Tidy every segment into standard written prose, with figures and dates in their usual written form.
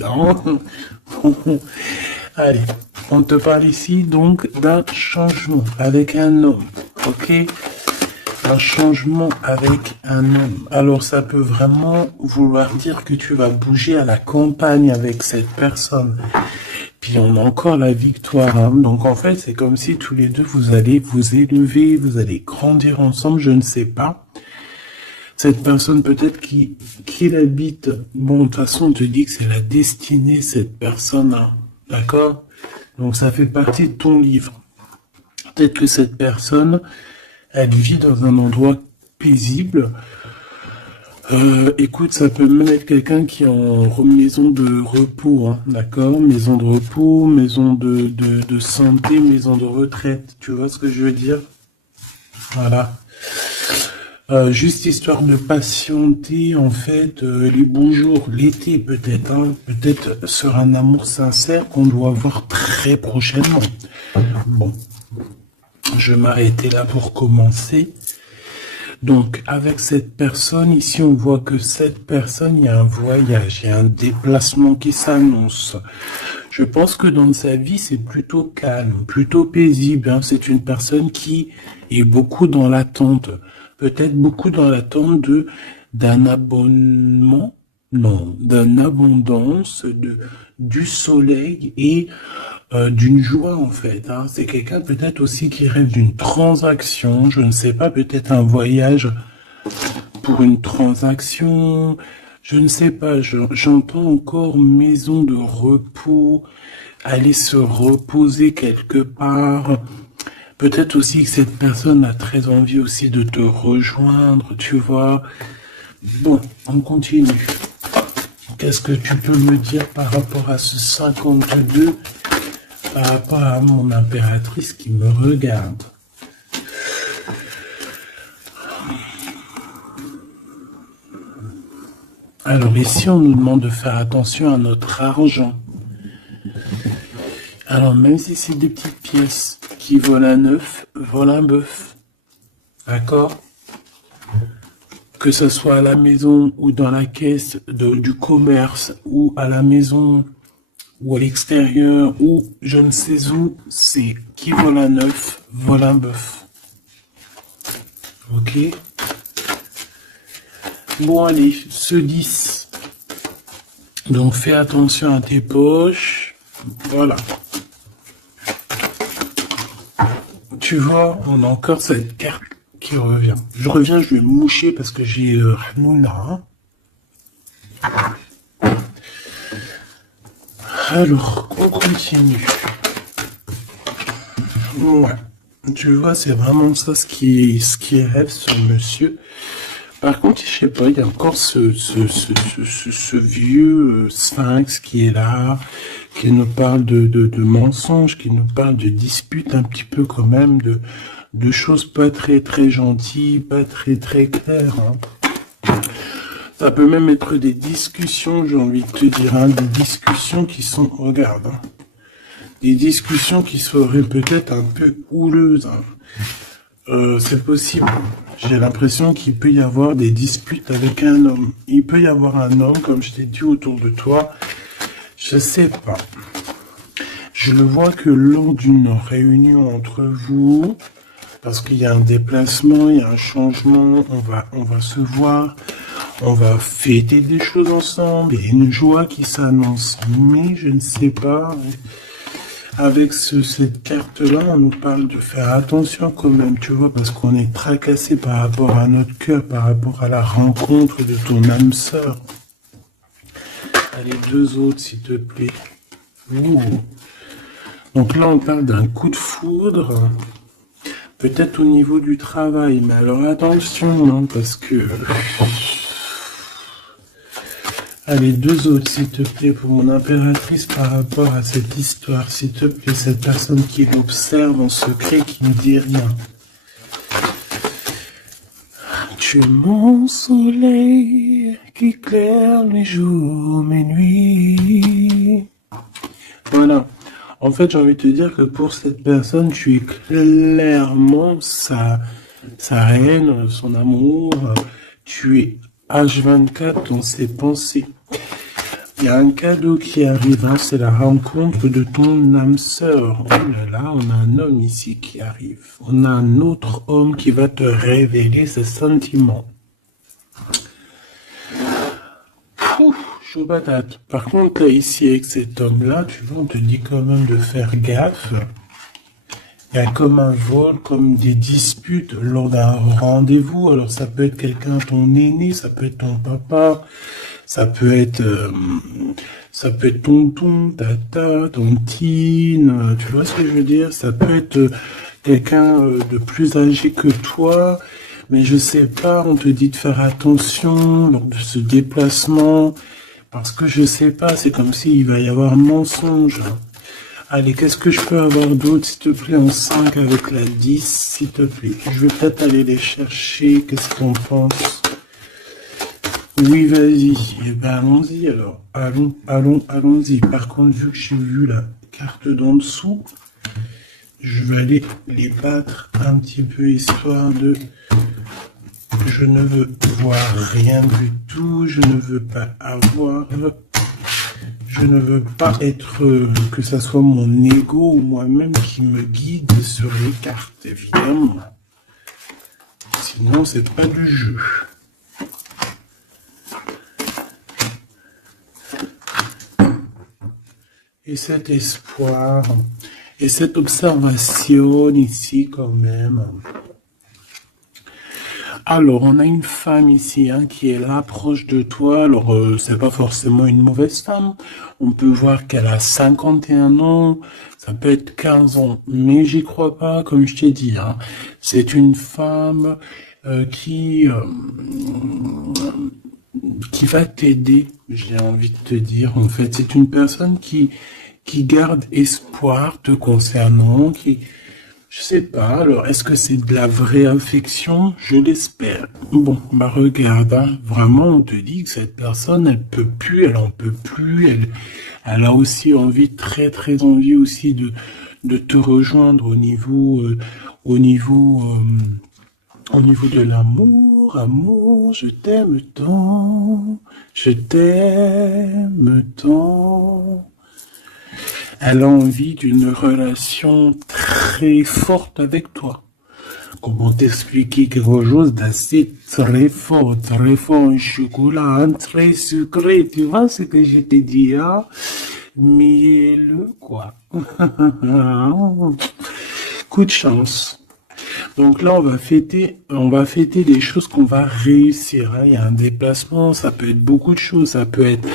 Non. Allez, on te parle ici donc d'un changement avec un homme, ok? Un changement avec un homme. Alors ça peut vraiment vouloir dire que tu vas bouger à la campagne avec cette personne. Puis on a encore la victoire, hein. Donc en fait c'est comme si tous les deux vous allez vous élever, vous allez grandir ensemble, je ne sais pas. Cette personne peut-être qui l'habite, bon de toute façon on te dit que c'est la destinée cette personne, hein. D'accord? Donc ça fait partie de ton livre. Peut-être que cette personne, elle vit dans un endroit paisible. Écoute, ça peut même être quelqu'un qui est en maison de repos, hein, d'accord? Maison de repos, maison de santé, maison de retraite. Tu vois ce que je veux dire? Voilà. Juste histoire de patienter, en fait, les beaux jours, l'été peut-être, hein, peut-être sur un amour sincère qu'on doit voir très prochainement. Bon, je vais m'arrêter là pour commencer. Donc, avec cette personne, ici, on voit que cette personne, il y a un voyage, il y a un déplacement qui s'annonce. Je pense que dans sa vie, c'est plutôt calme, plutôt paisible, hein. C'est une personne qui est beaucoup dans l'attente. Peut-être beaucoup dans l'attente d'un abonnement, non, d'une abondance, du soleil et d'une joie en fait, hein. C'est quelqu'un peut-être aussi qui rêve d'une transaction, je ne sais pas, peut-être un voyage pour une transaction, je ne sais pas, j'entends encore maison de repos, aller se reposer quelque part. Peut-être aussi que cette personne a très envie aussi de te rejoindre, tu vois. Bon, on continue. Qu'est-ce que tu peux me dire par rapport à ce 52, par rapport à mon impératrice qui me regarde? Alors ici, on nous demande de faire attention à notre argent. Alors même si c'est des petites pièces qui volent un œuf, volent un bœuf. D'accord? Que ce soit à la maison ou dans la caisse du commerce ou à la maison ou à l'extérieur ou je ne sais où, c'est qui vole un œuf, vole un bœuf. Ok? Bon allez, ce 10. Donc fais attention à tes poches. Voilà. Tu vois, on a encore cette carte qui revient. Je reviens, je vais me moucher parce que j'ai Hanouna. Alors, on continue. Ouais. Tu vois, c'est vraiment ça ce qui rêve sur monsieur. Par contre, je sais pas, il y a encore ce vieux sphinx qui est là, qui nous parle de mensonges, qui nous parle de disputes un petit peu quand même, de choses pas très très gentilles, pas très très claires, hein. Ça peut même être des discussions, j'ai envie de te dire, hein, des discussions qui sont, regarde, hein, des discussions qui seraient peut-être un peu houleuses, hein. C'est possible. J'ai l'impression qu'il peut y avoir des disputes avec un homme. Il peut y avoir un homme, comme je t'ai dit, autour de toi. Je sais pas. Je le vois que lors d'une réunion entre vous, parce qu'il y a un déplacement, il y a un changement, on va se voir, on va fêter des choses ensemble, il y a une joie qui s'annonce. Mais je ne sais pas. Avec cette carte-là, on nous parle de faire attention quand même, tu vois, parce qu'on est tracassé par rapport à notre cœur, par rapport à la rencontre de ton âme sœur. Allez, deux autres, s'il te plaît. Ouh. Donc là, on parle d'un coup de foudre, peut-être au niveau du travail, mais alors attention, hein, parce que... Allez, deux autres, s'il te plaît, pour mon impératrice par rapport à cette histoire. S'il te plaît, cette personne qui l'observe en secret, qui ne dit rien. Tu es mon soleil qui éclaire mes jours, mes nuits. Voilà. En fait, j'ai envie de te dire que pour cette personne, tu es clairement sa haine, son amour. Tu es H24 dans ses pensées. Il y a un cadeau qui arrive, hein, c'est la rencontre de ton âme sœur. Oh là là, on a un homme ici qui arrive. On a un autre homme qui va te révéler ses sentiments. Ouf, chaud patate. Par contre, là, ici, avec cet homme-là, tu vois, on te dit quand même de faire gaffe. Il y a comme un vol, comme des disputes lors d'un rendez-vous. Alors, ça peut être quelqu'un, ton aîné, ça peut être ton papa, ça peut être tonton, tata, tontine, tu vois ce que je veux dire? Ça peut être quelqu'un de plus âgé que toi, mais je sais pas, on te dit de faire attention lors de ce déplacement, parce que je sais pas, c'est comme s'il va y avoir mensonge. Allez, qu'est-ce que je peux avoir d'autre, s'il te plaît, en 5 avec la 10, s'il te plaît. Je vais peut-être aller les chercher, qu'est-ce qu'on pense? Oui, vas-y. Eh ben, allons-y alors. Allons-y. Par contre, vu que j'ai vu la carte d'en dessous, je vais aller les battre un petit peu, histoire de... Je ne veux voir rien du tout. Je ne veux pas avoir... Je ne veux pas être... que ça soit mon ego ou moi-même qui me guide sur les cartes, évidemment. Sinon, c'est pas du jeu. Et cet espoir, et cette observation ici quand même. Alors, on a une femme ici hein, qui est là, proche de toi. Alors, c'est pas forcément une mauvaise femme. On peut voir qu'elle a 51 ans, ça peut être 15 ans, mais j'y crois pas, comme je t'ai dit. Hein. C'est une femme qui va t'aider, j'ai envie de te dire. En fait, c'est une personne qui garde espoir te concernant, je sais pas, alors est-ce que c'est de la vraie affection? Je l'espère. Bon, bah regarde, hein, vraiment on te dit que cette personne, elle peut plus, elle en peut plus, elle a aussi envie, très très envie aussi de te rejoindre au niveau de l'amour. Amour, je t'aime tant, je t'aime tant. Elle a envie d'une relation très forte avec toi. Comment t'expliquer quelque chose d'assez très fort, un chocolat, un très sucré, tu vois ce que je te dis, hein? Mielleux, quoi. Coup de chance. Donc là, on va fêter des choses qu'on va réussir, hein. Il y a un déplacement, ça peut être beaucoup de choses, ça peut être...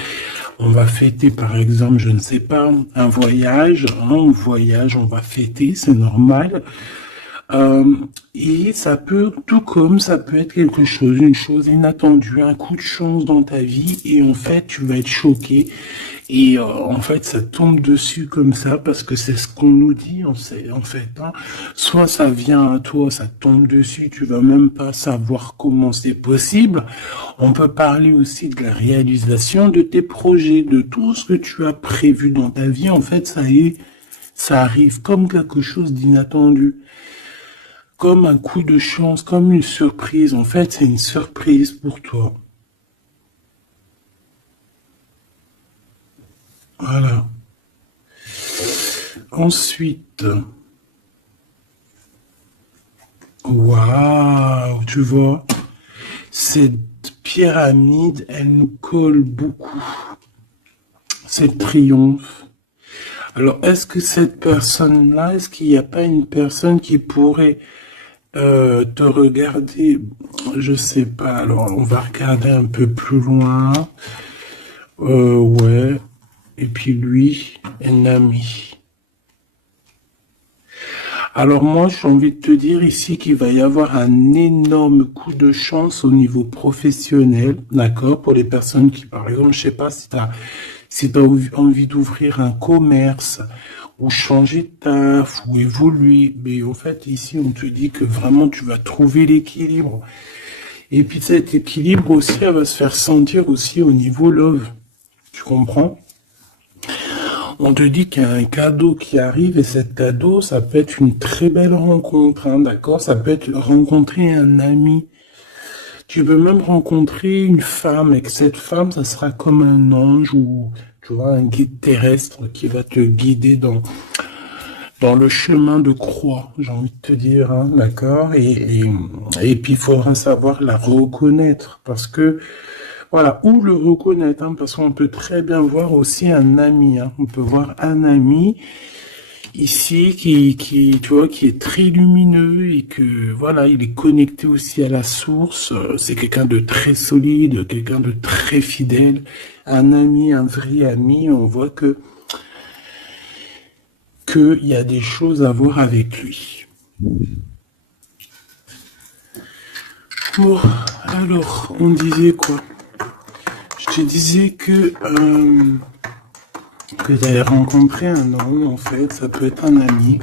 On va fêter, par exemple, je ne sais pas, un voyage, on va fêter, c'est normal. Et ça peut, tout comme ça peut être quelque chose, une chose inattendue, un coup de chance dans ta vie, et en fait, tu vas être choqué. Et en fait, ça tombe dessus comme ça, parce que c'est ce qu'on nous dit, en fait. Hein. Soit ça vient à toi, ça tombe dessus, tu vas même pas savoir comment c'est possible. On peut parler aussi de la réalisation de tes projets, de tout ce que tu as prévu dans ta vie. En fait, ça arrive comme quelque chose d'inattendu. Comme un coup de chance, comme une surprise. En fait, c'est une surprise pour toi. Voilà. Ensuite, waouh, tu vois, cette pyramide, elle nous colle beaucoup. C'est triomphe. Alors, est-ce que cette personne-là, est-ce qu'il n'y a pas une personne qui pourrait te regarder? Je sais pas. Alors, on va regarder un peu plus loin. Ouais. Et puis lui, un ami. Alors moi, j'ai envie de te dire ici qu'il va y avoir un énorme coup de chance au niveau professionnel, d'accord? Pour les personnes qui, par exemple, je sais pas si t'as envie d'ouvrir un commerce, ou changer de taf, ou évoluer. Mais en fait, ici, on te dit que vraiment, tu vas trouver l'équilibre. Et puis cet équilibre aussi, elle va se faire sentir aussi au niveau love. Tu comprends? On te dit qu'il y a un cadeau qui arrive et cet cadeau, ça peut être une très belle rencontre, hein, d'accord? Ça peut être rencontrer un ami. Tu peux même rencontrer une femme et que cette femme, ça sera comme un ange ou, tu vois, un guide terrestre qui va te guider dans le chemin de croix, j'ai envie de te dire, hein, d'accord? Et puis, il faudra savoir la reconnaître parce que, voilà, ou le reconnaître, hein, parce qu'on peut très bien voir aussi un ami, hein. On peut voir un ami ici tu vois, qui est très lumineux et que, voilà, il est connecté aussi à la source. C'est quelqu'un de très solide, quelqu'un de très fidèle. Un ami, un vrai ami, on voit qu'il y a des choses à voir avec lui. Bon, alors, on disait quoi? Je te disais que tu avais rencontré un homme, en fait, ça peut être un ami.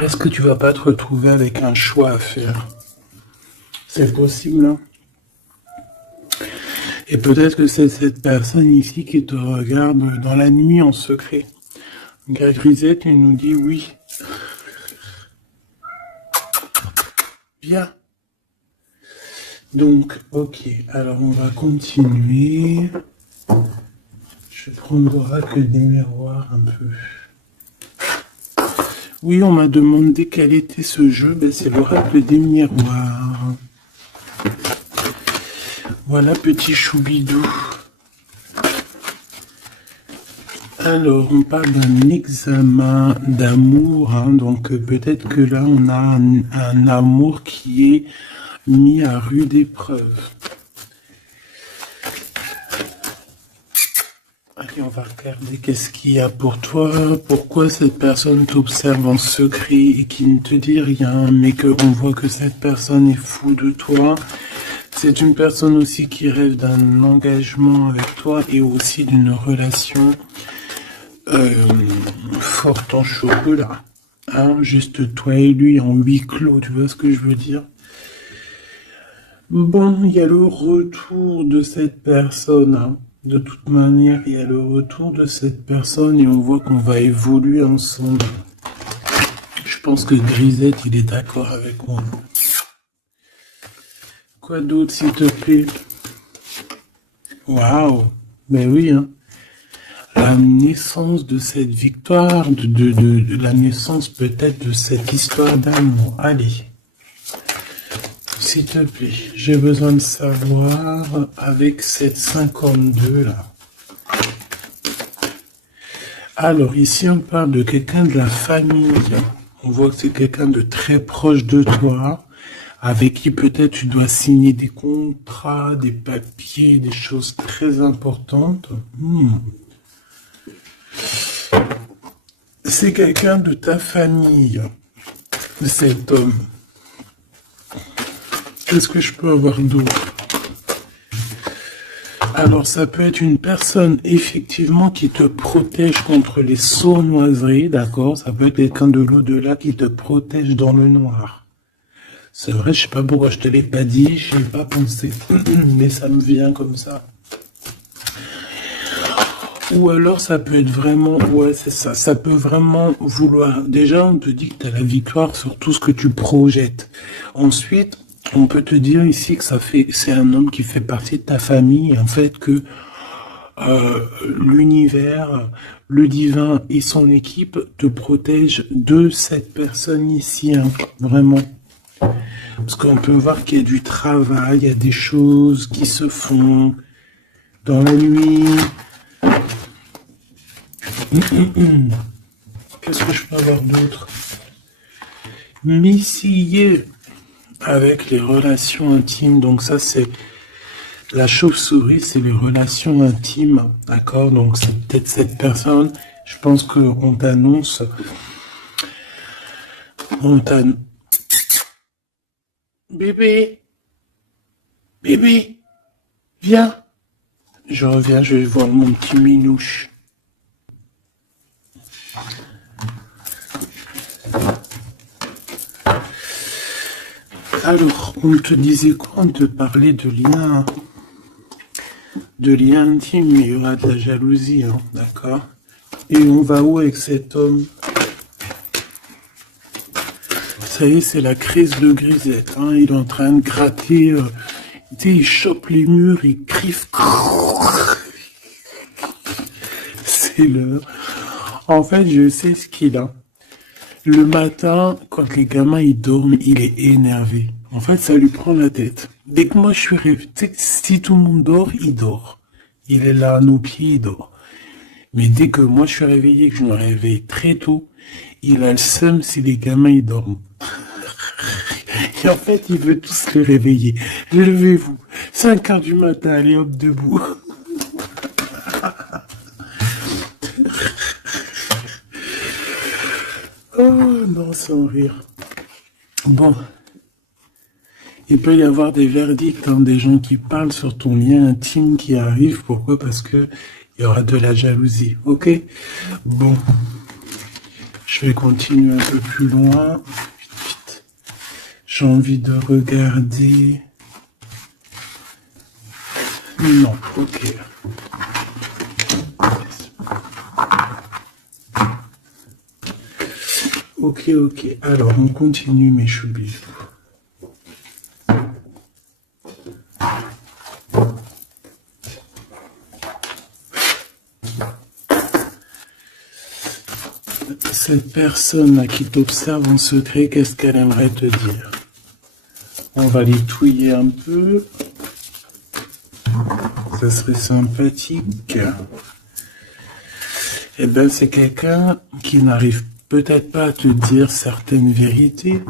Est-ce que tu vas pas te retrouver avec un choix à faire? C'est possible, hein? Et peut-être que c'est cette personne ici qui te regarde dans la nuit en secret. Grisette, il nous dit oui. Bien. Donc, ok. Alors, on va continuer. Je vais prendre l'oracle des miroirs un peu. Oui, on m'a demandé quel était ce jeu. Ben, c'est l'oracle des miroirs. Voilà, petit choubidou. Alors, on parle d'un examen d'amour, hein, donc peut-être que là, on a un amour qui est mis à rude épreuve. Allez, on va regarder qu'est-ce qu'il y a pour toi, pourquoi cette personne t'observe en secret et qui ne te dit rien, mais qu'on voit que cette personne est fou de toi. C'est une personne aussi qui rêve d'un engagement avec toi et aussi d'une relation forte en chocolat. Hein, juste toi et lui en huis clos, tu vois ce que je veux dire? Bon, il y a le retour de cette personne. Hein. De toute manière, il y a le retour de cette personne et on voit qu'on va évoluer ensemble. Je pense que Grisette, il est d'accord avec moi. Quoi d'autre, s'il te plaît? Waouh! Ben oui, hein. La naissance de cette victoire, de la naissance peut-être de cette histoire d'amour. Allez. S'il te plaît, j'ai besoin de savoir avec cette 52 là. Alors ici on parle de quelqu'un de la famille. On voit que c'est quelqu'un de très proche de toi, avec qui peut-être tu dois signer des contrats, des papiers, des choses très importantes. C'est quelqu'un de ta famille, cet homme. Qu'est-ce que je peux avoir d'autre? Alors, ça peut être une personne, effectivement, qui te protège contre les sournoiseries, d'accord? Ça peut être quelqu'un de l'au-delà qui te protège dans le noir. C'est vrai, je sais pas pourquoi je te l'ai pas dit, je n'ai pas pensé, mais ça me vient comme ça. Ou alors, ça peut être vraiment, ouais, c'est ça, ça peut vraiment vouloir, déjà, on te dit que tu as la victoire sur tout ce que tu projettes. Ensuite, on peut te dire ici que c'est un homme qui fait partie de ta famille, en fait que l'univers, le divin et son équipe te protègent de cette personne ici, hein, vraiment. Parce qu'on peut voir qu'il y a du travail, il y a des choses qui se font dans la nuit. Qu'est-ce que je peux avoir d'autre? Missillé avec les relations intimes, donc ça c'est la chauve-souris, c'est les relations intimes, d'accord? Donc c'est peut-être cette personne, je pense qu'on t'annonce, bébé, bébé, viens, je reviens, je vais voir mon petit minouche. Alors, on te disait quoi? On te parlait de liens intimes, mais il y aura de la jalousie, hein, d'accord? Et on va où avec cet homme? Ça y est, c'est la crise de grisette. Hein. Il est en train de gratter. Tu sais, il chope les murs, il griffe. C'est le... En fait, je sais ce qu'il a. Le matin, quand les gamins ils dorment, il est énervé. En fait, ça lui prend la tête. Dès que moi je suis réveillé, tu sais, si tout le monde dort, il dort. Il est là à nos pieds, il dort. Mais dès que moi je suis réveillé, que je me réveille très tôt, il a le seum si les gamins ils dorment. Et en fait, il veut tous le réveiller. Levez-vous. 5 heures du matin, allez hop, debout. Oh non, sans rire. Bon. Il peut y avoir des verdicts, hein, des gens qui parlent sur ton lien intime qui arrivent. Pourquoi? Parce que il y aura de la jalousie. Ok? Bon. Je vais continuer un peu plus loin. Vite, vite. J'ai envie de regarder. Non, ok. Ok, ok. Alors, on continue, mes choubis. Cette personne qui t'observe en secret, qu'est-ce qu'elle aimerait te dire? On va les touiller un peu. Ça serait sympathique. Eh bien, c'est quelqu'un qui n'arrive peut-être pas à te dire certaines vérités.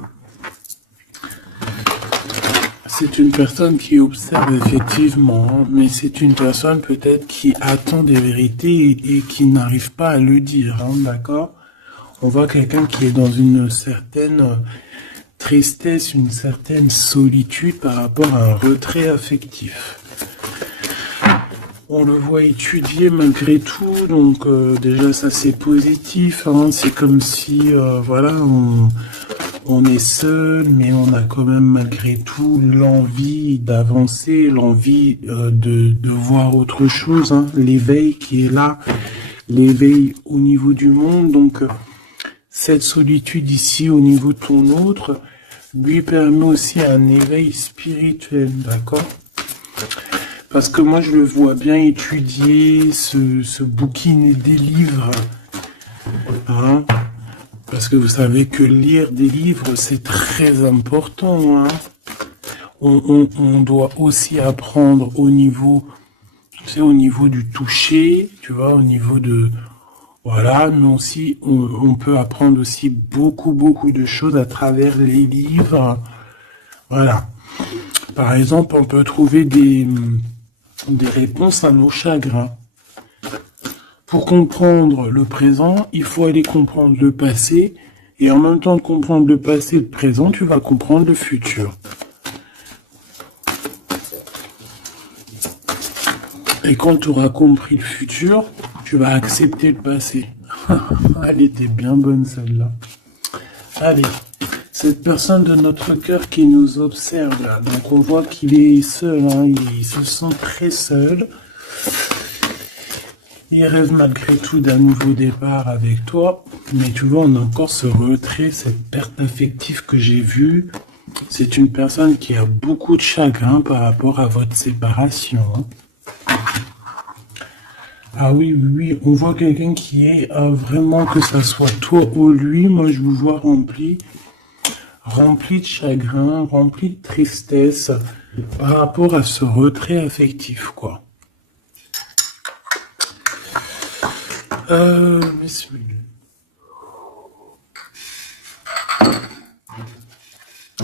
C'est une personne qui observe effectivement, hein, mais c'est une personne peut-être qui attend des vérités et qui n'arrive pas à le dire, hein, d'accord? On voit quelqu'un qui est dans une certaine tristesse, une certaine solitude par rapport à un retrait affectif. On le voit étudier malgré tout, donc déjà ça c'est positif, hein, c'est comme si voilà, on est seul, mais on a quand même malgré tout l'envie d'avancer, l'envie de voir autre chose, hein, l'éveil qui est là, l'éveil au niveau du monde, donc cette solitude ici au niveau de ton autre lui permet aussi un éveil spirituel, d'accord? Parce que moi je le vois bien étudier, se bouquiner des livres, hein? Parce que vous savez que lire des livres c'est très important, hein? On doit aussi apprendre au niveau, tu sais, au niveau du toucher, tu vois, au niveau de... Voilà, mais aussi, on peut apprendre aussi beaucoup de choses à travers les livres. Voilà. Par exemple, on peut trouver des réponses à nos chagrins. Pour comprendre le présent, il faut aller comprendre le passé. Et en même temps de comprendre le passé et le présent, tu vas comprendre le futur. Et quand tu auras compris le futur, tu vas accepter le passé. Elle était bien bonne celle-là. Allez, cette personne de notre cœur qui nous observe là, donc on voit qu'il est seul, hein, il se sent très seul. Il rêve malgré tout d'un nouveau départ avec toi, mais tu vois, on a encore ce retrait, cette perte affective que j'ai vue. C'est une personne qui a beaucoup de chagrin par rapport à votre séparation, hein. Ah oui, on voit quelqu'un qui est vraiment, que ça soit toi ou lui, moi je vous vois rempli de chagrin, rempli de tristesse par rapport à ce retrait affectif, quoi.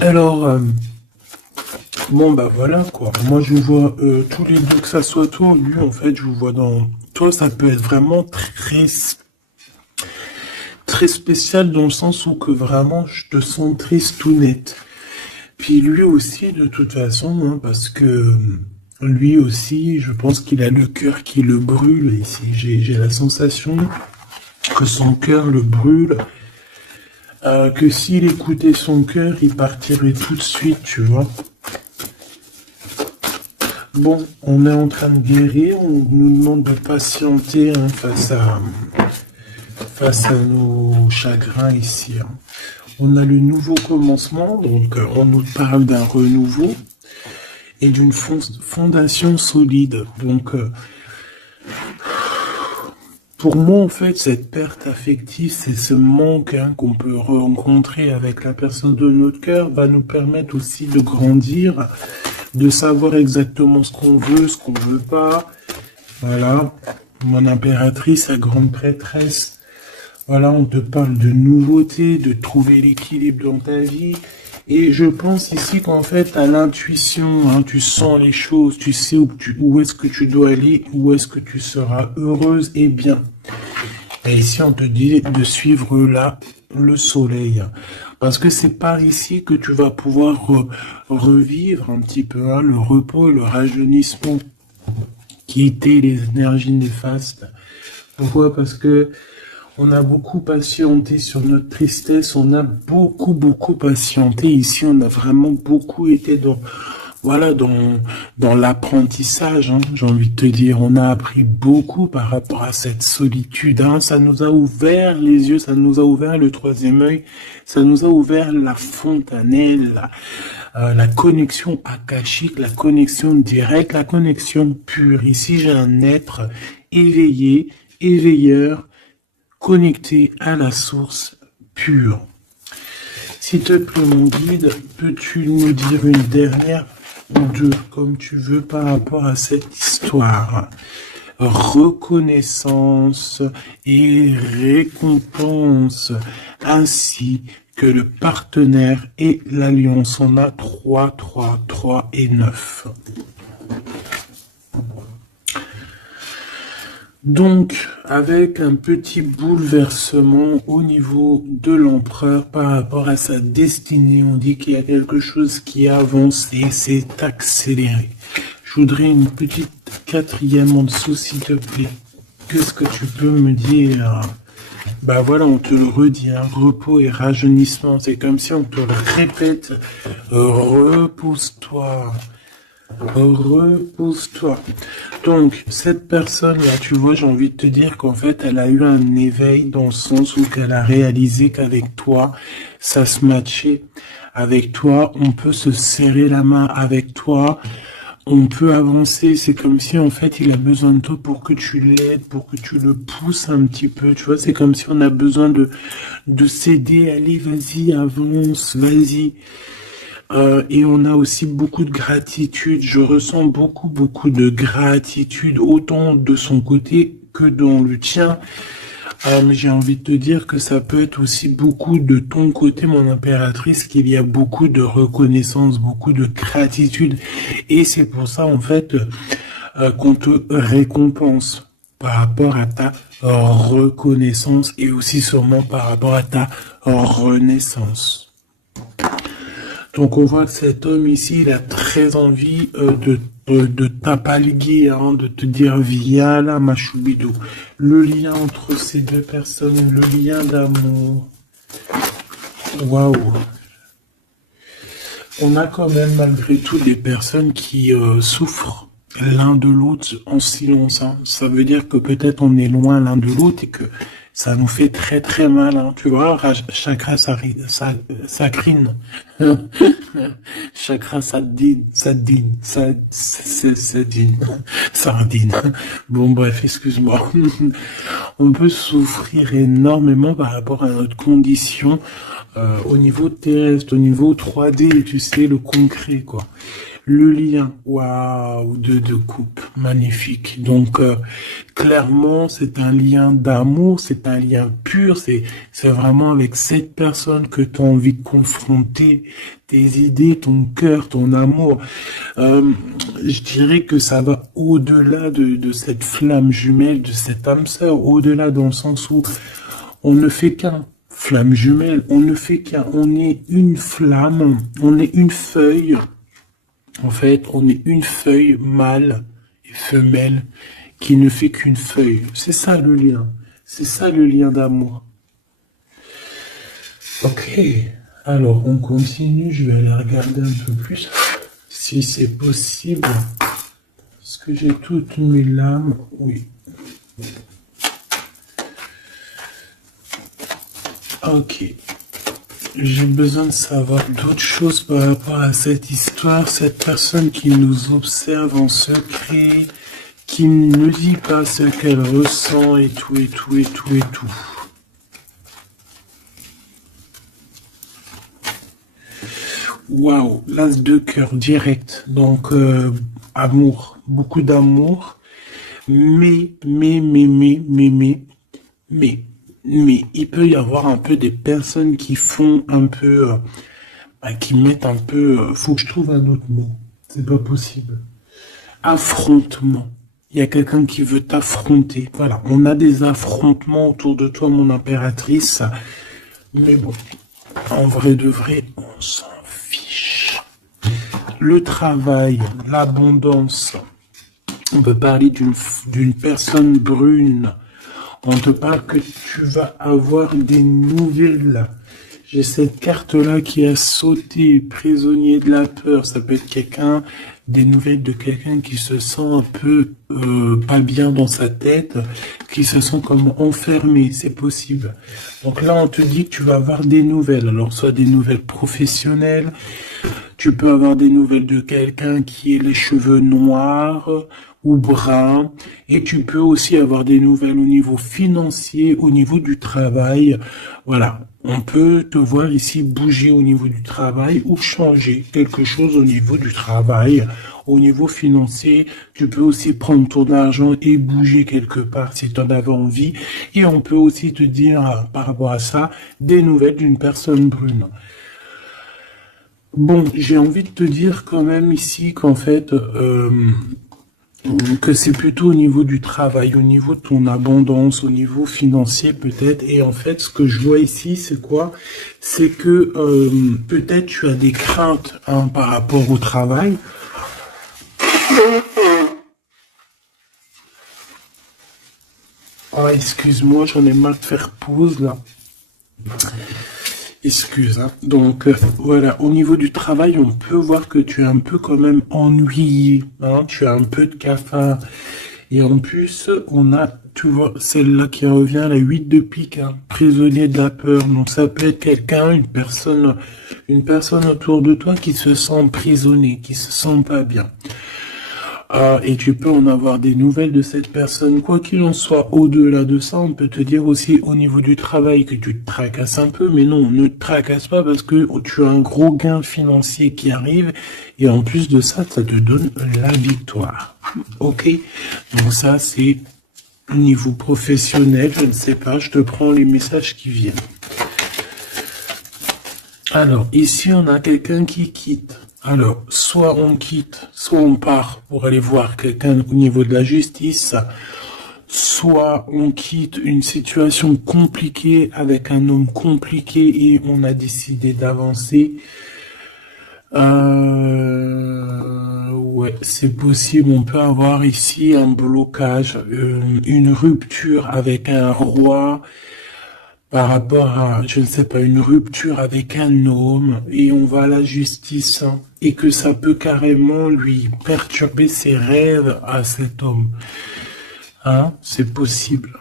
Alors, bon bah voilà quoi, moi je vous vois tous les deux, que ça soit toi ou lui, en fait je vous vois dans... Toi ça peut être vraiment très spécial dans le sens où que vraiment je te sens triste tout net. Puis lui aussi de toute façon, hein, parce que lui aussi je pense qu'il a le cœur qui le brûle ici, j'ai la sensation que son cœur le brûle, que s'il écoutait son cœur il partirait tout de suite, tu vois. Bon, on est en train de guérir, on nous demande de patienter, hein, face à nos chagrins ici, hein. On a le nouveau commencement, donc on nous parle d'un renouveau et d'une fondation solide. Donc, pour moi, en fait, cette perte affective, c'est ce manque qu'on peut rencontrer avec la personne de notre cœur, va nous permettre aussi de grandir, de savoir exactement ce qu'on veut pas. Voilà, mon impératrice, la grande prêtresse. Voilà, on te parle de nouveauté, de trouver l'équilibre dans ta vie. Et je pense ici qu'en fait, à l'intuition, hein, tu sens les choses, tu sais où est-ce que tu dois aller, où est-ce que tu seras heureuse et bien. Et ici, on te dit de suivre là le soleil. Parce que c'est par ici que tu vas pouvoir revivre un petit peu hein, le repos et le rajeunissement qui étaient les énergies néfastes. Pourquoi? Parce que on a beaucoup patienté sur notre tristesse, on a beaucoup patienté. Ici, on a vraiment beaucoup été dans l'apprentissage, hein, j'ai envie de te dire. On a appris beaucoup par rapport à cette solitude, hein. Ça nous a ouvert les yeux, ça nous a ouvert le troisième œil, ça nous a ouvert la fontanelle, la connexion akashique, la connexion directe, la connexion pure. Ici, j'ai un être éveillé, éveilleur, connecté à la source pure. S'il te plaît, mon guide, peux-tu nous dire une dernière ou deux, comme tu veux, par rapport à cette histoire? Reconnaissance et récompense, ainsi que le partenaire et l'alliance. On a 3, 3, 3 et 9. Donc, avec un petit bouleversement au niveau de l'empereur par rapport à sa destinée, on dit qu'il y a quelque chose qui a avancé, c'est accéléré. Je voudrais une petite quatrième en dessous, s'il te plaît. Qu'est-ce que tu peux me dire? Bah voilà, on te le redit, hein, repos et rajeunissement. C'est comme si on te le répète. Repose-toi. Repose-toi. Donc, cette personne-là, tu vois, j'ai envie de te dire qu'en fait, elle a eu un éveil dans le sens où qu'elle a réalisé qu'avec toi, ça se matchait. Avec toi, on peut se serrer la main. Avec toi, on peut avancer. C'est comme si, en fait, il a besoin de toi pour que tu l'aides, pour que tu le pousses un petit peu. Tu vois, c'est comme si on a besoin de s'aider. Allez, vas-y, avance, vas-y. Et on a aussi beaucoup de gratitude. Je ressens beaucoup de gratitude, autant de son côté que dans le tien. J'ai envie de te dire que ça peut être aussi beaucoup de ton côté, mon impératrice, qu'il y a beaucoup de reconnaissance, beaucoup de gratitude. Et c'est pour ça, en fait, qu'on te récompense par rapport à ta reconnaissance et aussi sûrement par rapport à ta renaissance. Donc on voit que cet homme ici, il a très envie de t'apalguer, hein, de te dire viens là ma choubidou. Le lien entre ces deux personnes, le lien d'amour. Waouh. On a quand même malgré tout des personnes qui souffrent l'un de l'autre en silence, hein. Ça veut dire que peut-être on est loin l'un de l'autre et que ça nous fait très mal, hein. Tu vois, chakra sacrine. Chakra sardine. Sardine. Bon bref, excuse-moi. On peut souffrir énormément par rapport à notre condition au niveau terrestre, au niveau 3D, tu sais, le concret, quoi. Le lien, waouh, de couple, magnifique. Donc, clairement, c'est un lien d'amour, c'est un lien pur, c'est vraiment avec cette personne que tu as envie de confronter tes idées, ton cœur, ton amour. Je dirais que ça va au-delà de cette flamme jumelle, de cette âme sœur, au-delà dans le sens où on ne fait qu'un. Flamme jumelle, on ne fait qu'un. On est une flamme, on est une feuille. En fait, on est une feuille mâle et femelle qui ne fait qu'une feuille. C'est ça le lien. C'est ça le lien d'amour. Ok. Alors, on continue. Je vais aller regarder un peu plus si c'est possible. Est-ce que j'ai toutes mes lames? Oui. Ok. J'ai besoin de savoir d'autres choses par rapport à cette histoire, cette personne qui nous observe en secret, qui ne dit pas ce qu'elle ressent et tout, et tout, et tout, et tout. Waouh, l'as de cœur direct. Donc, amour, beaucoup d'amour. Mais, mais, il peut y avoir un peu des personnes qui font un peu, qui mettent un peu, faut que je trouve un autre mot. C'est pas possible. Affrontement. Il y a quelqu'un qui veut t'affronter. Voilà, on a des affrontements autour de toi, mon impératrice. Mais bon, en vrai de vrai, on s'en fiche. Le travail, l'abondance. On peut parler d'une personne brune. On te parle que tu vas avoir des nouvelles. J'ai cette carte-là qui a sauté, prisonnier de la peur. Ça peut être quelqu'un, des nouvelles de quelqu'un qui se sent un peu pas bien dans sa tête, qui se sent comme enfermé, c'est possible. Donc là, on te dit que tu vas avoir des nouvelles. Alors, soit des nouvelles professionnelles, tu peux avoir des nouvelles de quelqu'un qui a les cheveux noirs ou bruns, et tu peux aussi avoir des nouvelles au niveau financier, au niveau du travail. Voilà, on peut te voir ici bouger au niveau du travail ou changer quelque chose au niveau du travail. Au niveau financier, tu peux aussi prendre ton argent et bouger quelque part si tu en avais envie. Et on peut aussi te dire, par rapport à ça, des nouvelles d'une personne brune. Bon, j'ai envie de te dire quand même ici qu'en fait, que c'est plutôt au niveau du travail, au niveau de ton abondance, au niveau financier peut-être. Et en fait, ce que je vois ici, c'est quoi? C'est que peut-être tu as des craintes par rapport au travail. Ah, excuse-moi, j'en ai marre de faire pause là. Excuse, hein. Donc voilà, au niveau du travail, on peut voir que tu es un peu quand même ennuyé, hein, tu as un peu de cafard. Et en plus, on a, tu vois, celle-là qui revient, la 8 de pique, hein, prisonnier de la peur. Donc ça peut être quelqu'un, une personne autour de toi qui se sent emprisonnée, qui se sent pas bien. Et tu peux en avoir des nouvelles de cette personne. Quoi qu'il en soit, au-delà de ça, on peut te dire aussi au niveau du travail que tu te tracasses un peu, mais non, ne te tracasse pas parce que tu as un gros gain financier qui arrive et en plus de ça, ça te donne la victoire. Ok? Donc ça, c'est au niveau professionnel, je ne sais pas, je te prends les messages qui viennent. Alors, ici, on a quelqu'un qui quitte. Alors, soit on quitte, soit on part pour aller voir quelqu'un au niveau de la justice, soit on quitte une situation compliquée avec un homme compliqué et on a décidé d'avancer. Ouais, c'est possible, on peut avoir ici un blocage, une rupture avec un roi, par rapport à, je ne sais pas, une rupture avec un homme, et on va à la justice, hein, et que ça peut carrément lui perturber ses rêves à cet homme. Hein, c'est possible.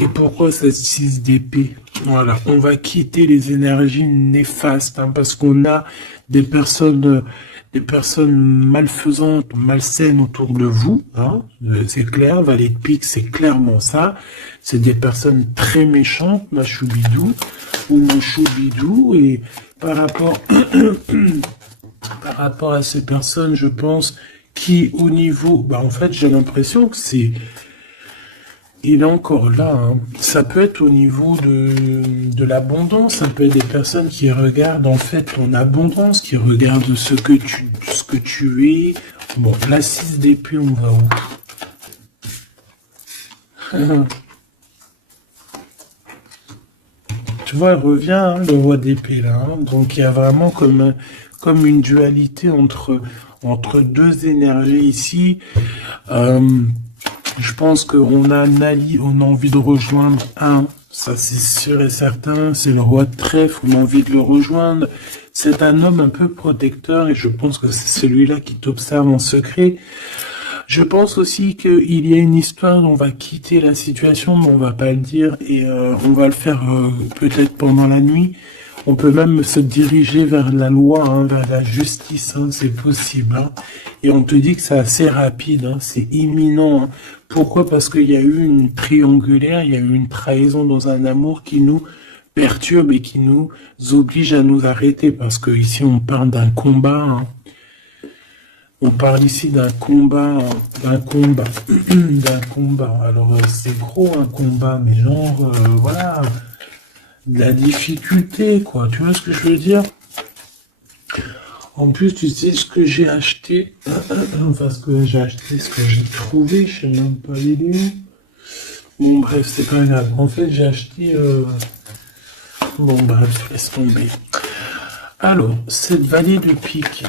Et pourquoi cette 6 d'épée? Voilà, on va quitter les énergies néfastes, hein, parce qu'on a des personnes malfaisantes, malsaines autour de vous, hein, c'est clair, Valet de pique, c'est clairement ça. C'est des personnes très méchantes, ma choubidou, ou mon choubidou, et par rapport, par rapport à ces personnes, je pense, qui au niveau, en fait, j'ai l'impression que il est encore là, hein. Ça peut être au niveau de l'abondance, ça peut être des personnes qui regardent en fait ton abondance, qui regardent ce que tu es. Bon, la 6 d'épée, on va où? Tu vois, elle revient, hein, le roi d'épée là, hein. Donc il y a vraiment comme une dualité entre deux énergies ici. Je pense qu'on a Nali, on a envie de rejoindre un, ça c'est sûr et certain, c'est le roi de trèfle, on a envie de le rejoindre. C'est un homme un peu protecteur et je pense que c'est celui-là qui t'observe en secret. Je pense aussi qu'il y a une histoire, on va quitter la situation, mais on va pas le dire et on va le faire peut-être pendant la nuit. On peut même se diriger vers la loi, hein, vers la justice, hein, c'est possible. Hein. Et on te dit que c'est assez rapide, hein, c'est imminent. Hein. Pourquoi? Parce qu'il y a eu une triangulaire, il y a eu une trahison dans un amour qui nous perturbe et qui nous oblige à nous arrêter. Parce que ici, on parle d'un combat. Hein. On parle ici d'un combat, d'un combat. Alors, c'est gros un combat, mais genre, voilà, de la difficulté, quoi. Tu vois ce que je veux dire? En plus, tu sais ce que j'ai acheté, enfin, ce que j'ai acheté, ce que j'ai trouvé, je sais même pas il est où. Bon, bref, c'est pas grave. En fait, j'ai acheté, bon, bref, laisse tomber. Alors, cette vallée de pique.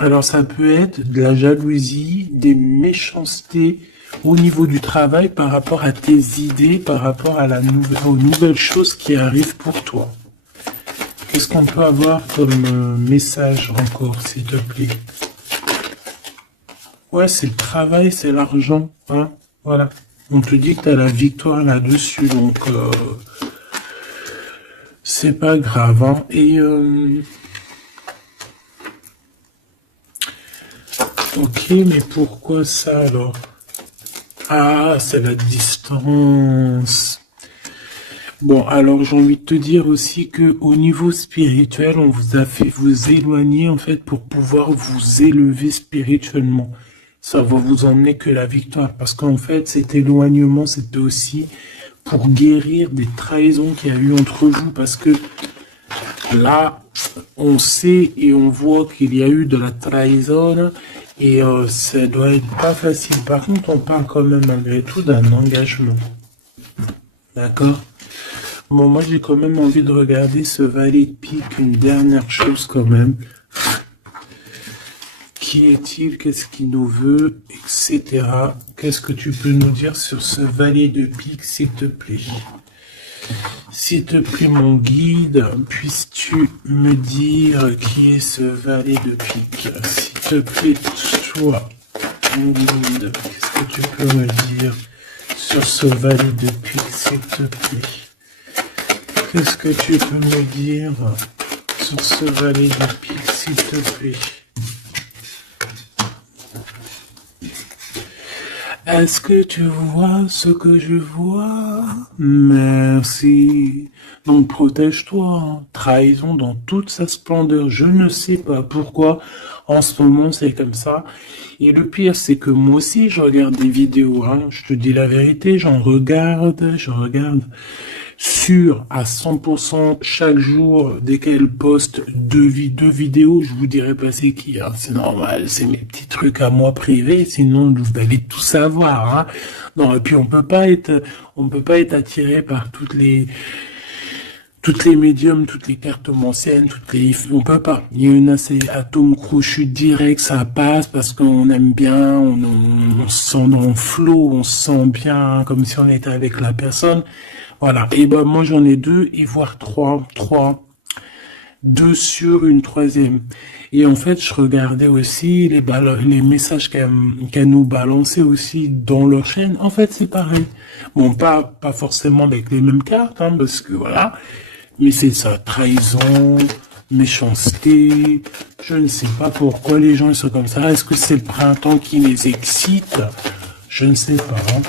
Alors ça peut être de la jalousie, des méchancetés au niveau du travail par rapport à tes idées, par rapport à aux nouvelles choses qui arrivent pour toi. Qu'est-ce qu'on peut avoir comme message encore, s'il te plaît? Ouais, c'est le travail, c'est l'argent, hein, voilà. On te dit que tu as la victoire là-dessus, donc c'est pas grave, hein. Et ok, mais pourquoi ça alors? Ah, c'est la distance. Bon, alors j'ai envie de te dire aussi que au niveau spirituel, on vous a fait vous éloigner en fait pour pouvoir vous élever spirituellement. Ça va vous emmener que la victoire, parce qu'en fait, cet éloignement, c'était aussi pour guérir des trahisons qu'il y a eu entre vous, parce que là, on sait et on voit qu'il y a eu de la trahison. Et ça doit être pas facile. Par contre, on parle quand même malgré tout d'un engagement. D'accord? Bon, moi j'ai quand même envie de regarder ce valet de pique, une dernière chose quand même. Qui est-il? Qu'est-ce qu'il nous veut? Etc. Qu'est-ce que tu peux nous dire sur ce valet de pique, s'il te plaît? S'il te plaît, mon guide, puisses-tu me dire qui est ce valet de pique? S'il te plaît, toi, mon guide, qu'est-ce que tu peux me dire sur ce valet de pique, s'il te plaît? Qu'est-ce que tu peux me dire sur ce valet de pique, s'il te plaît? Est-ce que tu vois ce que je vois? Merci. Donc protège-toi. Hein. Trahison dans toute sa splendeur. Je ne sais pas pourquoi en ce moment c'est comme ça. Et le pire c'est que moi aussi je regarde des vidéos. Hein. Je te dis la vérité, je regarde sûr à 100% chaque jour dès qu'elle poste deux vidéos, je vous dirai pas c'est qui, hein. C'est normal, c'est mes petits trucs à moi privés, sinon vous allez tout savoir, hein. Non, et puis on peut pas être attiré par toutes les médiums, toutes les cartes anciennes, on peut pas. Il y en a ces atomes crochus direct, ça passe parce qu'on aime bien, on se sent dans le flow, on se sent bien, comme si on était avec la personne. Voilà. Et ben, moi, j'en ai deux, et voire trois. Deux sur une troisième. Et en fait, je regardais aussi les messages qu'elle nous balançait aussi dans leur chaîne. En fait, c'est pareil. Bon, pas forcément avec les mêmes cartes, hein, parce que voilà. Mais c'est ça, trahison, méchanceté. Je ne sais pas pourquoi les gens ils sont comme ça. Est-ce que c'est le printemps qui les excite? Je ne sais pas. Hein.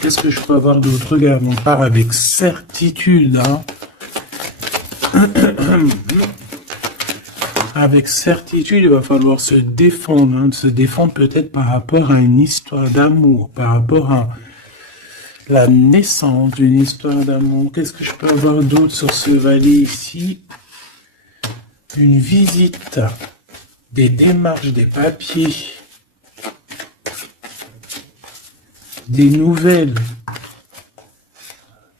Qu'est-ce que je peux avoir d'autre? Regarde, on part avec certitude. Hein. Avec certitude, il va falloir se défendre. Hein, se défendre peut-être par rapport à une histoire d'amour, par rapport à la naissance d'une histoire d'amour. Qu'est-ce que je peux avoir d'autre sur ce valet ici? Une visite, des démarches, des papiers. Des nouvelles.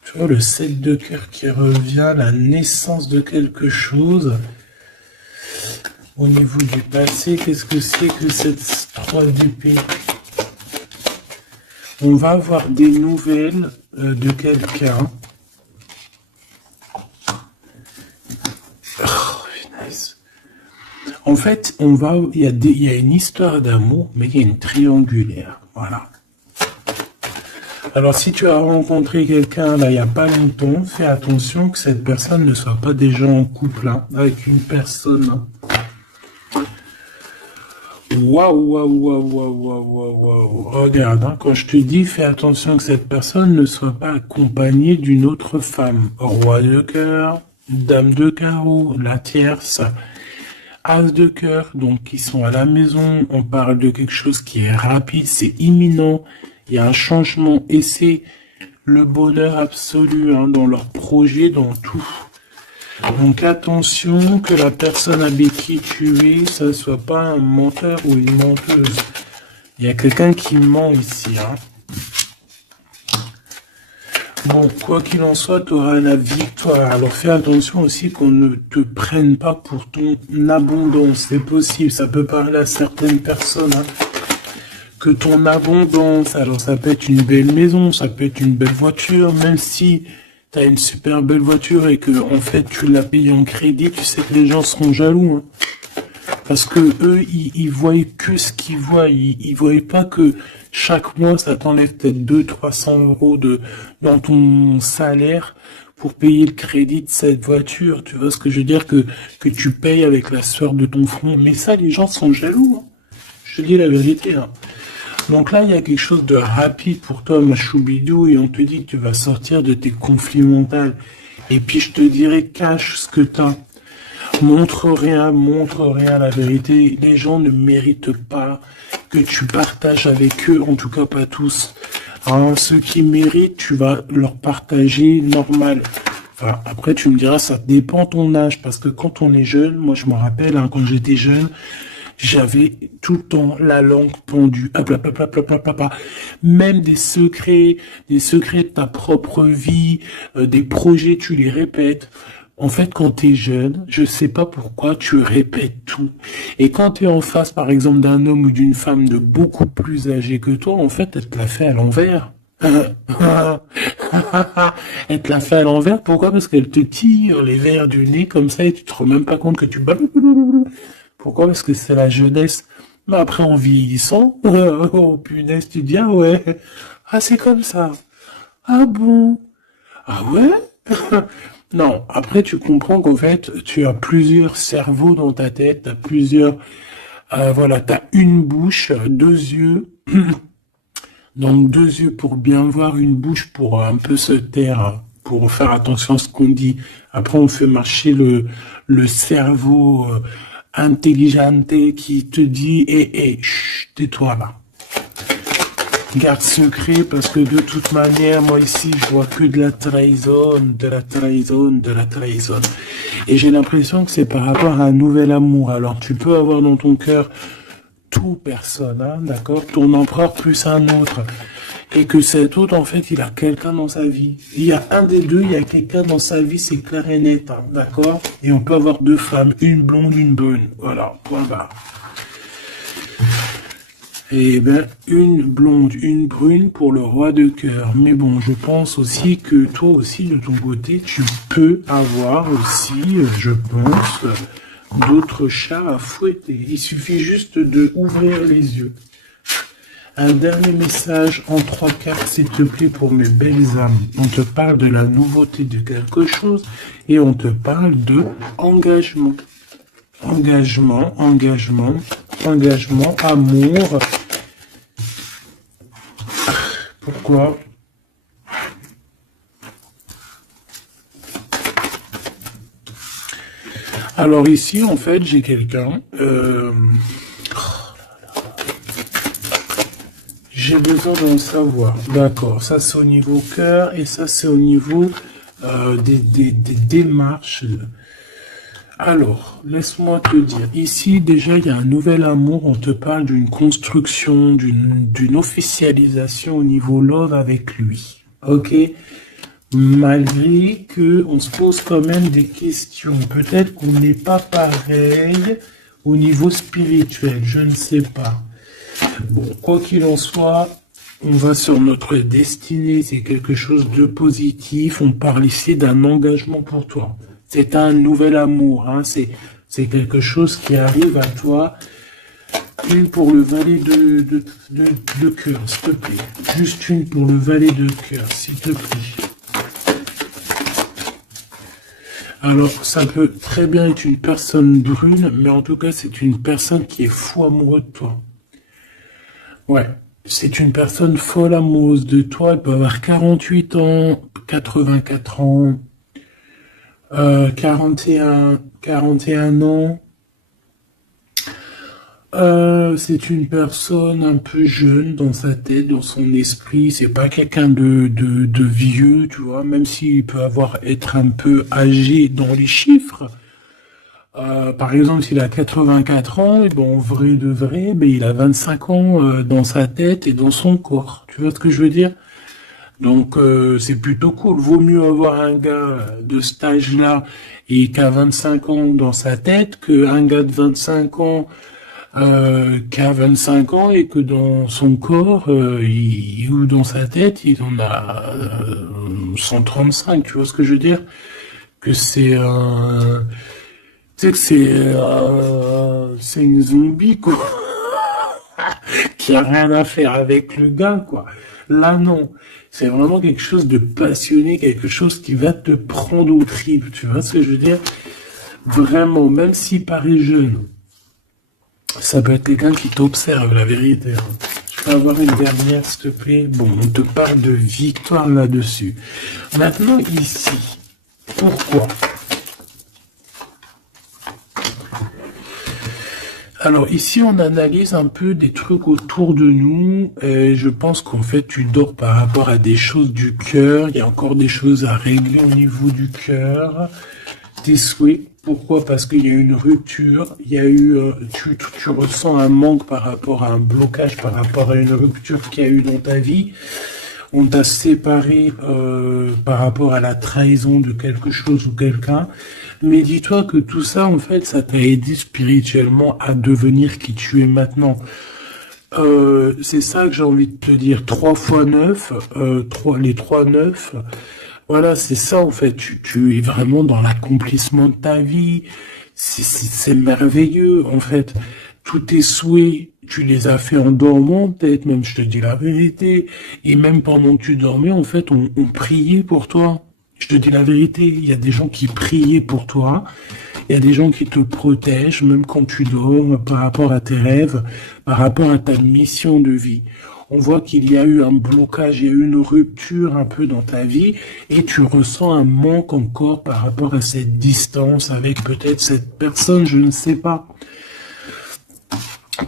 Tu vois, le 7 de cœur qui revient, la naissance de quelque chose. Au niveau du passé, qu'est-ce que c'est que cette 3 d'épée? On va avoir des nouvelles de quelqu'un. Oh, nice. En fait, il y a une histoire d'amour, mais il y a une triangulaire. Voilà. Alors, si tu as rencontré quelqu'un, là, il n'y a pas longtemps, fais attention que cette personne ne soit pas déjà en couple, hein, avec une personne. Hein. Waouh, waouh, waouh, waouh, waouh, waouh, waouh. Regarde, hein, quand je te dis, fais attention que cette personne ne soit pas accompagnée d'une autre femme. Roi de cœur, dame de carreau, la tierce, as de cœur, donc qui sont à la maison. On parle de quelque chose qui est rapide, c'est imminent. Il y a un changement et c'est le bonheur absolu hein, dans leur projet, dans tout. Donc attention que la personne avec qui tu es, ça ne soit pas un menteur ou une menteuse. Il y a quelqu'un qui ment ici. Hein. Bon, quoi qu'il en soit, tu auras la victoire. Alors fais attention aussi qu'on ne te prenne pas pour ton abondance. C'est possible, ça peut parler à certaines personnes. Hein. Que ton abondance, alors ça peut être une belle maison, ça peut être une belle voiture, même si tu as une super belle voiture et que en fait tu l'as payé en crédit, tu sais que les gens seront jaloux. Hein. Parce que eux, ils voient que ce qu'ils voient. Ils voient pas que chaque mois, ça t'enlève peut-être 200-300 euros dans ton salaire pour payer le crédit de cette voiture. Tu vois ce que je veux dire? Que tu payes avec la sueur de ton front. Mais ça, les gens sont jaloux. Hein. Je te dis la vérité. Hein. Donc là, il y a quelque chose de rapide pour toi, ma choubidou, et on te dit que tu vas sortir de tes conflits mentaux. Et puis, je te dirais, cache ce que t'as. Montre rien, la vérité. Les gens ne méritent pas que tu partages avec eux, en tout cas pas tous. Hein, ceux qui méritent, tu vas leur partager normal. Enfin, après, tu me diras, ça dépend ton âge, parce que quand on est jeune, moi je me rappelle, hein, quand j'étais jeune, j'avais tout le temps la langue pendue. Même des secrets de ta propre vie, des projets, tu les répètes. En fait, quand tu es jeune, je sais pas pourquoi, tu répètes tout. Et quand tu es en face, par exemple, d'un homme ou d'une femme de beaucoup plus âgé que toi, en fait, elle te l'a fait à l'envers. Elle te l'a fait à l'envers, pourquoi? Parce qu'elle te tire les verres du nez comme ça et tu te rends même pas compte que tu... Pourquoi? Parce que c'est la jeunesse. Mais après, en vieillissant, oh punaise, tu dis, ah ouais, ah c'est comme ça. Ah bon? Ah ouais? Non, après tu comprends qu'en fait, tu as plusieurs cerveaux dans ta tête, t'as plusieurs... voilà, t'as une bouche, deux yeux. Donc deux yeux pour bien voir, une bouche pour un peu se taire, hein, pour faire attention à ce qu'on dit. Après, on fait marcher le cerveau intelligente qui te dit, chut, tais-toi là. Garde secret parce que de toute manière, moi ici, je vois que de la trahison, de la trahison, de la trahison. Et j'ai l'impression que c'est par rapport à un nouvel amour. Alors tu peux avoir dans ton cœur tout personne, hein, d'accord, ton empereur plus un autre. Et que cet autre, en fait, il a quelqu'un dans sa vie. Il y a un des deux, il y a quelqu'un dans sa vie, c'est clair et net, hein, d'accord? Et on peut avoir deux femmes, une blonde, une brune. Voilà, point barre. Eh bien, une blonde, une brune pour le roi de cœur. Mais bon, je pense aussi que toi aussi, de ton côté, tu peux avoir aussi, je pense, d'autres chats à fouetter. Il suffit juste de ouvrir les yeux. Un dernier message en 3 cartes, s'il te plaît, pour mes belles âmes. On te parle de la nouveauté de quelque chose et on te parle de engagement. Engagement, engagement, engagement, amour. Pourquoi? Alors ici, en fait, j'ai quelqu'un. J'ai besoin d'en savoir. D'accord, ça c'est au niveau cœur et ça c'est au niveau des démarches. Alors, laisse-moi te dire, ici déjà il y a un nouvel amour, on te parle d'une construction, d'une officialisation au niveau love avec lui, ok? Malgré que on se pose quand même des questions, peut-être qu'on n'est pas pareil au niveau spirituel, je ne sais pas. Bon, quoi qu'il en soit, on va sur notre destinée, c'est quelque chose de positif, on parle ici d'un engagement pour toi. C'est un nouvel amour, hein. C'est quelque chose qui arrive à toi Une pour le valet de cœur, s'il te plaît. Juste une pour le valet de cœur, s'il te plaît. Alors, ça peut très bien être une personne brune, mais en tout cas, c'est une personne qui est fou amoureux de toi. Ouais, c'est une personne folle amoureuse de toi. Elle peut avoir 48 ans, 84 ans, 41 ans. C'est une personne un peu jeune dans sa tête, dans son esprit. C'est pas quelqu'un de vieux, tu vois, même s'il peut être un peu âgé dans les chiffres. Par exemple, s'il a 84 ans, et bon, en vrai de vrai, ben, il a 25 ans dans sa tête et dans son corps. Tu vois ce que je veux dire? Donc, c'est plutôt cool. Vaut mieux avoir un gars de cet âge-là et qui a 25 ans dans sa tête qu'un gars de 25 ans qui a 25 ans et que dans son corps ou dans sa tête, il en a 135. Tu vois ce que je veux dire? Que c'est un... Tu sais que c'est une zombie, quoi, qui a rien à faire avec le gars, quoi. Là, non. C'est vraiment quelque chose de passionné, quelque chose qui va te prendre au tripes, tu vois ce que je veux dire? Vraiment, même s'il paraît jeune, ça peut être quelqu'un qui t'observe, la vérité. Hein. Je peux avoir une dernière, s'il te plaît? Bon, on te parle de victoire là-dessus. Maintenant, ici, pourquoi? Alors ici, on analyse un peu des trucs autour de nous. Et je pense qu'en fait, tu dors par rapport à des choses du cœur. Il y a encore des choses à régler au niveau du cœur. Tes souhaits. Pourquoi? Parce qu'il y a eu une rupture. Il y a eu, tu ressens un manque par rapport à un blocage, par rapport à une rupture qu'il y a eu dans ta vie. On t'a séparé par rapport à la trahison de quelque chose ou quelqu'un. Mais dis-toi que tout ça, en fait, ça t'a aidé spirituellement à devenir qui tu es maintenant. C'est ça que j'ai envie de te dire. 3 fois 9, les 3 9. Voilà, c'est ça, en fait. Tu es vraiment dans l'accomplissement de ta vie. C'est merveilleux, en fait. Tous tes souhaits, tu les as fait en dormant, peut-être même, je te dis la vérité. Et même pendant que tu dormais, en fait, on priait pour toi. Je te dis la vérité, il y a des gens qui priaient pour toi, il y a des gens qui te protègent, même quand tu dors, par rapport à tes rêves, par rapport à ta mission de vie. On voit qu'il y a eu un blocage, il y a eu une rupture un peu dans ta vie, et tu ressens un manque encore par rapport à cette distance avec peut-être cette personne, je ne sais pas.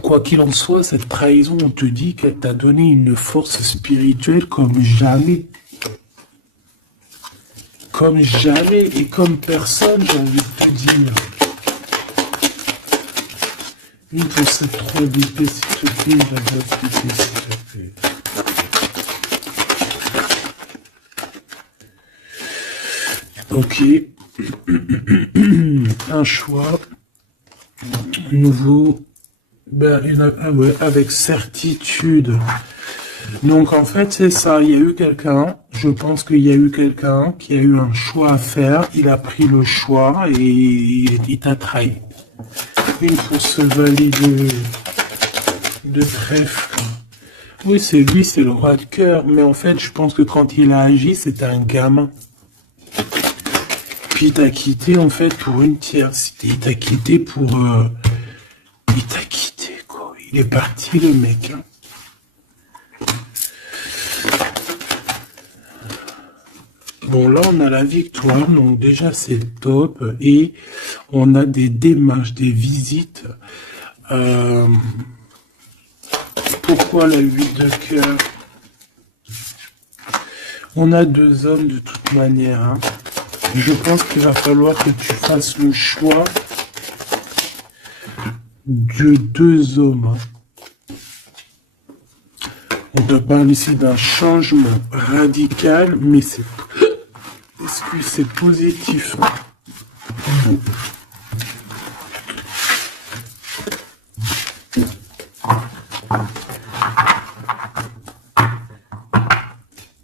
Quoi qu'il en soit, cette trahison, on te dit qu'elle t'a donné une force spirituelle comme jamais. Comme jamais et comme personne, j'ai envie de te dire. Une pour cette 3 d'épée, s'il te plaît, la boîte d'épée, s'il te plaît. Ok. Un choix. Nouveau. Ben, avec certitude. Donc en fait c'est ça, il y a eu quelqu'un, je pense qu'il y a eu quelqu'un qui a eu un choix à faire, il a pris le choix et il t'a trahi. Une pour ce valet de trèfle. Oui, c'est lui, c'est le roi de cœur, mais en fait je pense que quand il a agi, c'était un gamin. Puis il t'a quitté en fait pour une tierce, il t'a quitté pour... il t'a quitté quoi, il est parti le mec. Hein. Bon, là, on a la victoire, donc déjà, c'est top. Et on a des démarches, des visites. Pourquoi la 8 de cœur? On a 2 hommes de toute manière. Hein. Je pense qu'il va falloir que tu fasses le choix de 2 hommes. Hein. On te parle ici d'un changement radical, mais c'est positif.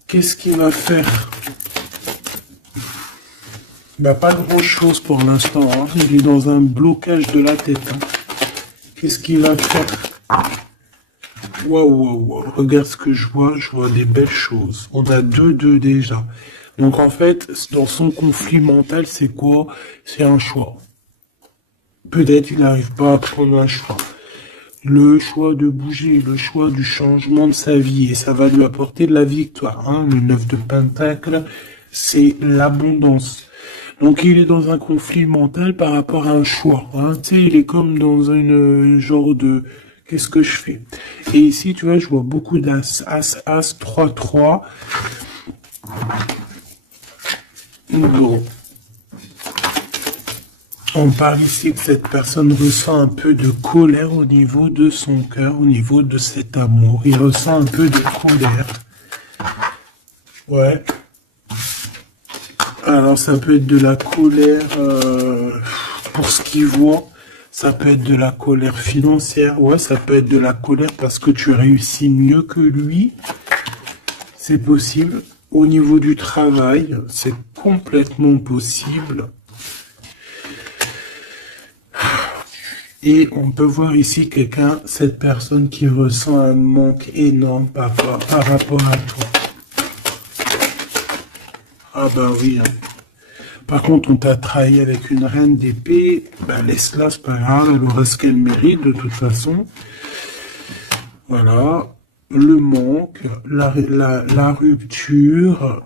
Qu'est-ce qu'il va faire? Bah, pas grand chose pour l'instant. Hein. Il est dans un blocage de la tête. Hein. Qu'est-ce qu'il va faire? Waouh, waouh, waouh. Regarde ce que je vois des belles choses. On a 2-2 déjà. Donc en fait, dans son conflit mental, c'est quoi? C'est un choix. Peut-être il n'arrive pas à prendre un choix. Le choix de bouger, le choix du changement de sa vie, et ça va lui apporter de la victoire. Hein. Le 9 de Pentacle, c'est l'abondance. Donc il est dans un conflit mental par rapport à un choix. Hein. Tu sais, il est comme dans une genre de qu'est-ce que je fais? Et ici, tu vois, je vois beaucoup d'as, as, 3-3. Bon. On parle ici que cette personne ressent un peu de colère au niveau de son cœur, au niveau de cet amour. Il ressent un peu de colère. Ouais. Alors ça peut être de la colère pour ce qu'il voit. Ça peut être de la colère financière. Ouais, ça peut être de la colère parce que tu réussis mieux que lui. C'est possible. Au niveau du travail, c'est complètement possible. Et on peut voir ici quelqu'un, cette personne qui ressent un manque énorme par rapport à toi. Ah ben oui. Hein. Par contre, on t'a trahi avec une reine d'épée. Ben laisse-la, c'est pas grave, elle aura ce qu'elle mérite de toute façon. Voilà. Le manque, la rupture.